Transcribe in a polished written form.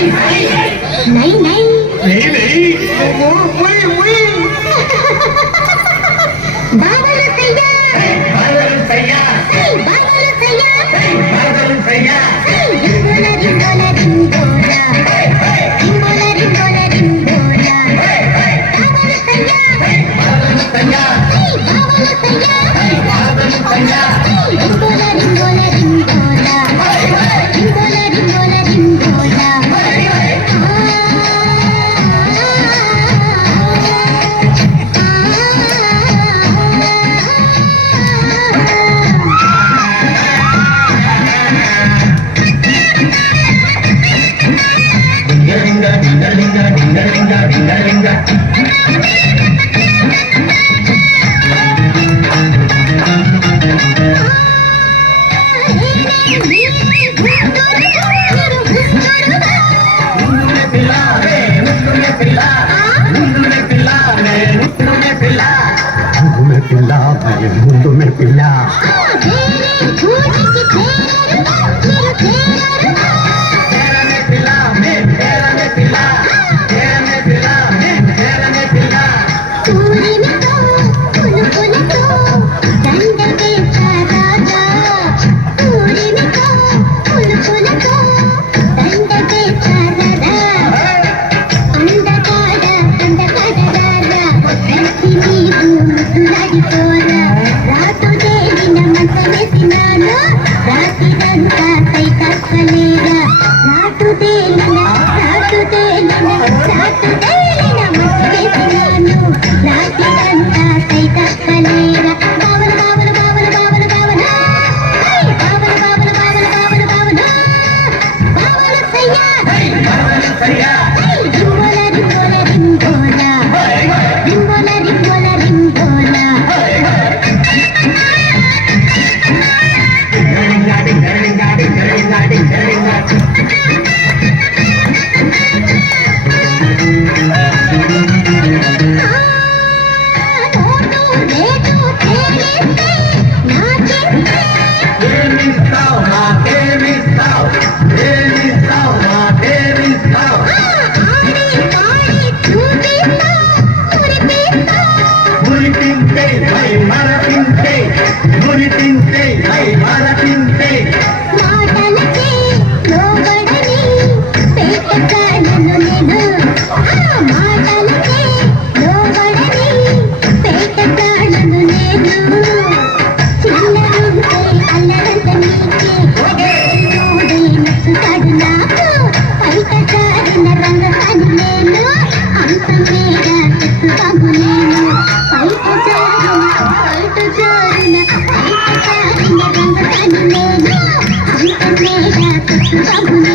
नहीं नहीं नहीं नहीं मुई मुई बादल सैया बादल सैया बादल सैया बादल सैया रिंगोला रिंगोला रिंगोला रिंगोला रिंगोला रिंगोला बादल सैया बादल सैया बादल सैया बादल सैया रिंगोला रिंगोला रिंगोला रिंगोला रिंगोला रिंगोला డింగ డింగ డింగ డింగ డింగ డింగ డింగ ముందు మే పిల్ల Babu